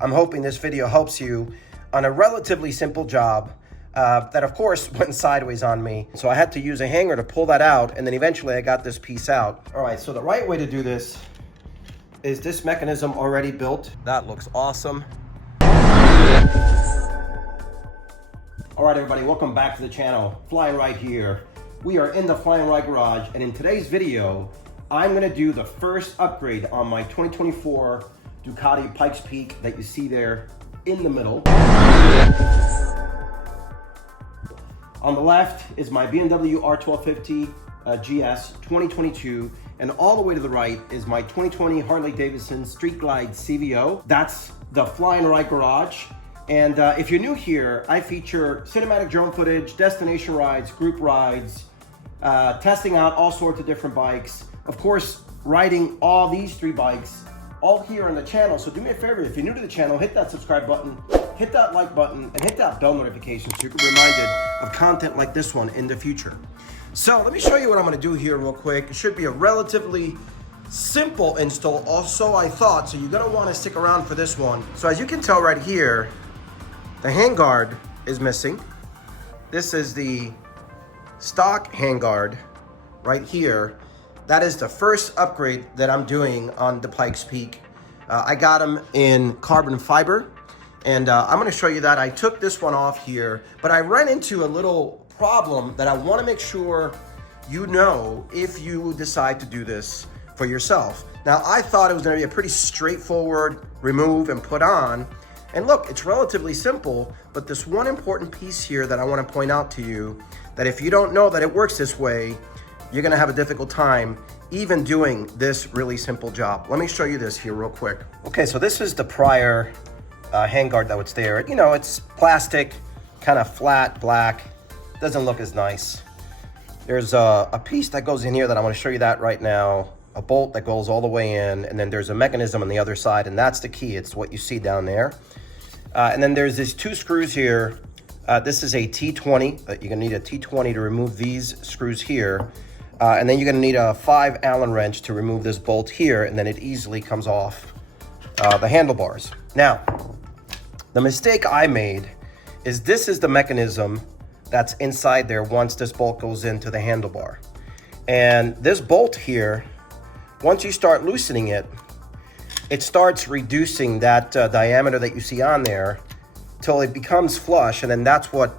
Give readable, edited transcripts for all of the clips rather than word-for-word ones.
I'm hoping this video helps you on a relatively simple job that of course went sideways on me. So I had to use a hanger to pull that out, and then eventually I got this piece out. All right, so the right way to do this is this mechanism already built. That looks awesome. All right, everybody, welcome back to the channel. FLY&RIDE here. We are in the FLY&RIDE garage, and in today's video, I'm gonna do the first upgrade on my 2024 DUCATI Pikes Peak that you see there in the middle. On the left is my BMW R1250 GS 2022, and all the way to the right is my 2020 Harley Davidson Street Glide CVO. That's the FLY&RIDE garage. And if you're new here, I feature cinematic drone footage, destination rides, group rides, testing out all sorts of different bikes. Of course, riding all these three bikes all here on the channel. So do me a favor, if you're new to the channel, hit that subscribe button, hit that like button, and hit that bell notification so you can be reminded of content like this one in the future. So let me show you what I'm gonna do here real quick. It should be a relatively simple install, also I thought, so you're gonna wanna stick around for this one. So as you can tell right here, the handguard is missing. This is the stock handguard right here. That is the first upgrade that I'm doing on the Pikes Peak. I got them in carbon fiber, and I'm gonna show you that. I took this one off here, but I ran into a little problem that I wanna make sure you know if you decide to do this for yourself. Now, I thought it was gonna be a pretty straightforward remove and put on, and look, it's relatively simple, but this one important piece here that I wanna point out to you, that if you don't know that it works this way, you're gonna have a difficult time even doing this really simple job. Let me show you this here real quick. Okay, so this is the prior handguard that was there. You know, it's plastic, kind of flat, black, doesn't look as nice. There's a piece that goes in here that I wanna show you that right now, a bolt that goes all the way in, and then there's a mechanism on the other side, and that's the key. It's what you see down there. And then there's these two screws here. This is a T20. You're gonna need a T20 to remove these screws here. And then you're gonna need a 5 Allen wrench to remove this bolt here, and then it easily comes off the handlebars. Now, the mistake I made is this is the mechanism that's inside there once this bolt goes into the handlebar. And this bolt here, once you start loosening it, it starts reducing that diameter that you see on there till it becomes flush, and then that's what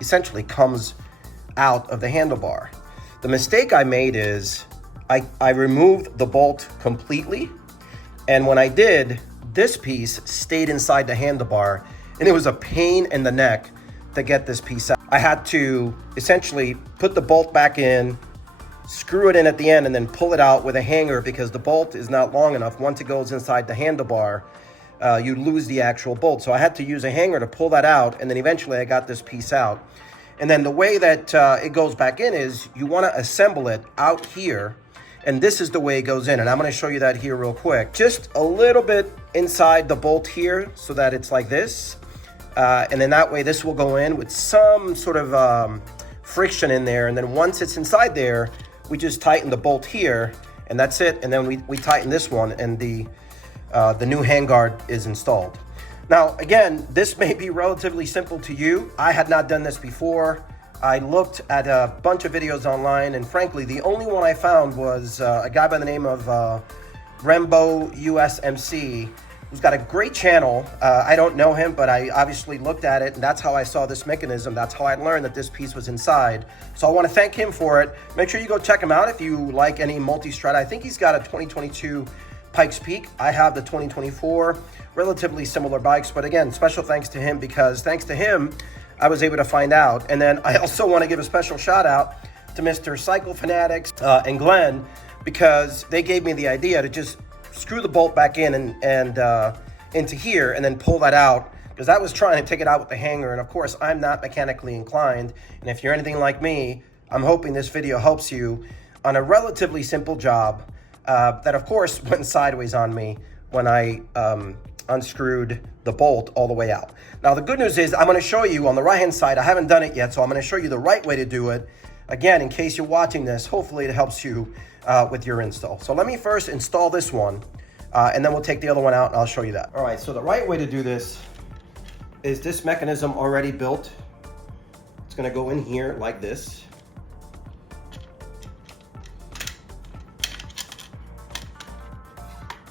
essentially comes out of the handlebar. The mistake I made is I removed the bolt completely, and when I did, this piece stayed inside the handlebar, and it was a pain in the neck to get this piece out. I had to essentially put the bolt back in, screw it in at the end, and then pull it out with a hanger because the bolt is not long enough. Once it goes inside the handlebar, you lose the actual bolt. So I had to use a hanger to pull that out, and then eventually I got this piece out. And then the way that it goes back in is you want to assemble it out here, and this is the way it goes in. And I'm going to show you that here real quick. Just a little bit inside the bolt here so that it's like this. And then that way this will go in with some sort of friction in there. And then once it's inside there, we just tighten the bolt here, and that's it. And then we tighten this one, and the new handguard is installed. Now, again, this may be relatively simple to you. I had not done this before. I looked at a bunch of videos online, and frankly, the only one I found was a guy by the name of Rembo USMC, who's got a great channel. I don't know him, but I obviously looked at it, and that's how I saw this mechanism. That's how I learned that this piece was inside. So I want to thank him for it. Make sure you go check him out if you like any multi-strut. I think he's got a 2022 Pikes Peak. I have the 2024, relatively similar bikes, but again, special thanks to him, because thanks to him, I was able to find out. And then I also want to give a special shout out to Mr. Cycle Fanatics and Glenn, because they gave me the idea to just screw the bolt back in and into here and then pull that out, because I was trying to take it out with the hanger, and of course I'm not mechanically inclined, and if you're anything like me, I'm hoping this video helps you on a relatively simple job that of course went sideways on me when I unscrewed the bolt all the way out. Now the good news is I'm going to show you on the right hand side. I haven't done it yet, so I'm going to show you the right way to do it. Again, in case you're watching this, hopefully it helps you with your install. So let me first install this one. And then we'll take the other one out and I'll show you that. All right, so the right way to do this is this mechanism already built. It's gonna go in here like this.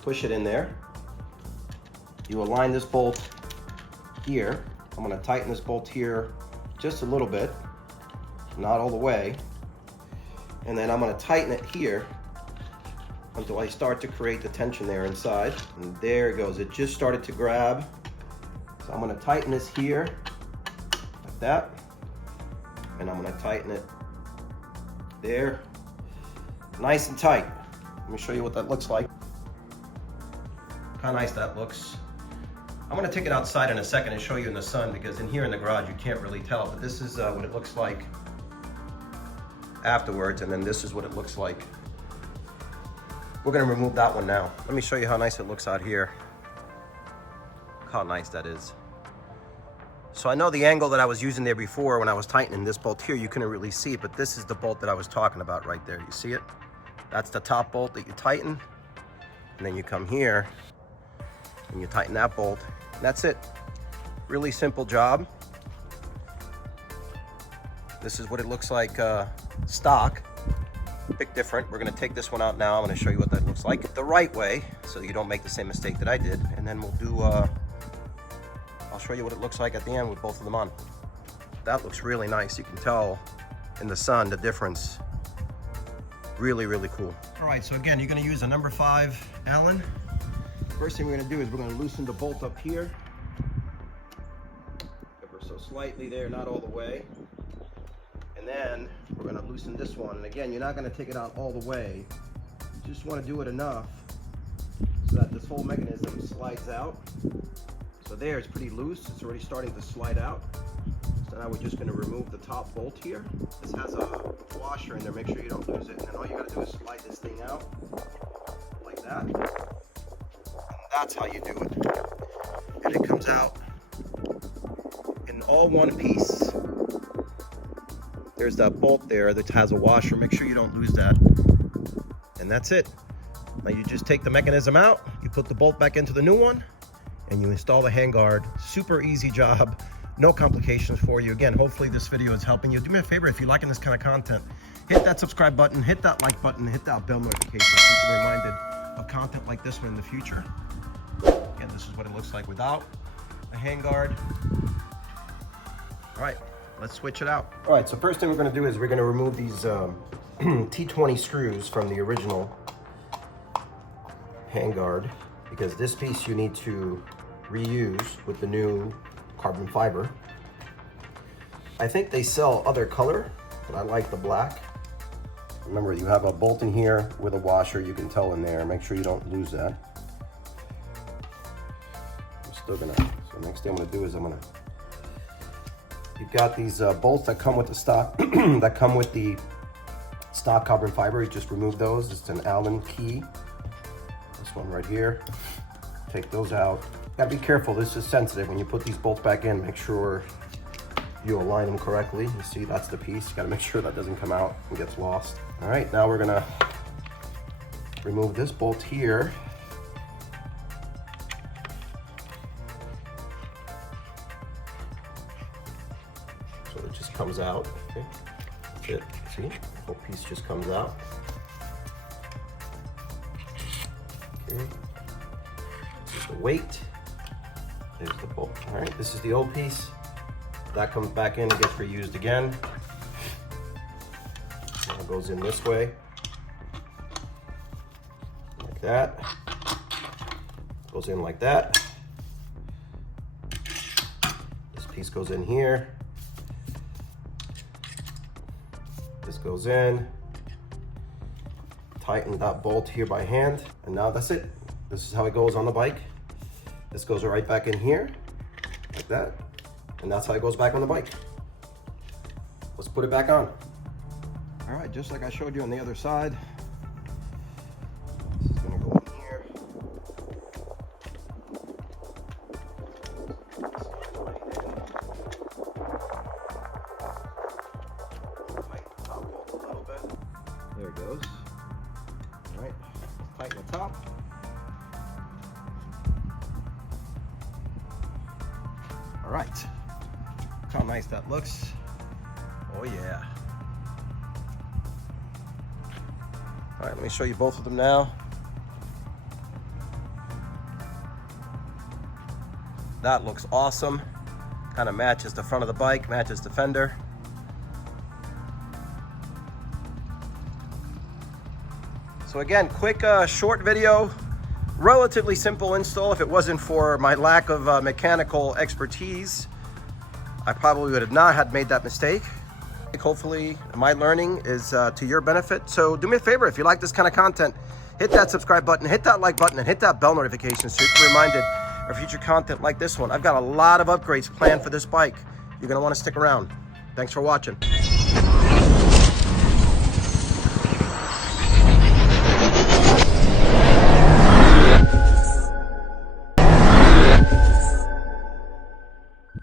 Push it in there. You align this bolt here. I'm gonna tighten this bolt here just a little bit, not all the way. And then I'm gonna tighten it here until I start to create the tension there inside. And there it goes, it just started to grab. So I'm gonna tighten this here, like that. And I'm gonna tighten it there, nice and tight. Let me show you what that looks like. How nice that looks. I'm gonna take it outside in a second and show you in the sun, because in here in the garage you can't really tell, but this is what it looks like afterwards, and then this is what it looks like. We're gonna remove that one now. Let me show you how nice it looks out here. Look how nice that is. So I know the angle that I was using there before when I was tightening this bolt here, you couldn't really see it, but this is the bolt that I was talking about right there. You see it? That's the top bolt that you tighten, and then you come here and you tighten that bolt. And that's it. Really simple job. This is what it looks like stock. Bit different. We're gonna take this one out now. I'm gonna show you what that looks like the right way, so you don't make the same mistake that I did. And then we'll do, I'll show you what it looks like at the end with both of them on. That looks really nice. You can tell in the sun the difference. Really, really cool. All right, so again, you're gonna use a number 5 Allen. First thing we're gonna do is we're gonna loosen the bolt up here. Ever so slightly there, not all the way. And then we're gonna loosen this one. And again, you're not gonna take it out all the way. You just wanna do it enough so that this whole mechanism slides out. So there, it's pretty loose. It's already starting to slide out. So now we're just gonna remove the top bolt here. This has a washer in there, make sure you don't lose it. And then all you gotta do is slide this thing out like that. And that's how you do it. And it comes out in all one piece. There's that bolt there that has a washer. Make sure you don't lose that. And that's it. Now you just take the mechanism out, you put the bolt back into the new one, and you install the handguard. Super easy job, no complications for you. Again, hopefully this video is helping you. Do me a favor, if you're liking this kind of content, hit that subscribe button, hit that like button, hit that bell notification so you can be reminded of content like this one in the future. Again, this is what it looks like without a handguard. All right, let's switch it out. All right, so first thing we're gonna do is we're gonna remove these T20 screws from the original handguard, because this piece you need to reuse with the new carbon fiber. I think they sell other color, but I like the black. Remember, you have a bolt in here with a washer, you can tell in there. Make sure you don't lose that. I'm still gonna, so next thing I'm gonna do is you've got these bolts that come with the stock, that come with the stock carbon fiber. You just remove those. It's an Allen key. This one right here. Take those out. Gotta be careful, this is sensitive. When you put these bolts back in, make sure you align them correctly. You see, that's the piece. You gotta make sure that doesn't come out and gets lost. All right, now we're gonna remove this bolt here. So it just comes out. Okay. That's it. See, the whole piece just comes out. Okay. This is the weight. There's the bolt. All right, this is the old piece. That comes back in and gets reused again. Now it goes in this way, like that. Goes in like that. This piece goes in here. This goes in. Tighten that bolt here by hand, and now that's it. This is how it goes on the bike. This goes right back in here, like that. And that's how it goes back on the bike. Let's put it back on. All right, just like I showed you on the other side. This is gonna go in here. Tighten the top bolt a little bit. There it goes. All right, tighten the top. All right, look how nice that looks. Oh yeah. All right, let me show you both of them now. That looks awesome. Kind of matches the front of the bike, matches the fender. So again, quick short video, relatively simple install. If it wasn't for my lack of mechanical expertise, I probably would have not had made that mistake. Hopefully my learning is to your benefit. So do me a favor, if you like this kind of content, hit that subscribe button, hit that like button, and hit that bell notification so you're reminded of future content like this one. I've got a lot of upgrades planned for this bike. You're gonna wanna stick around. Thanks for watching.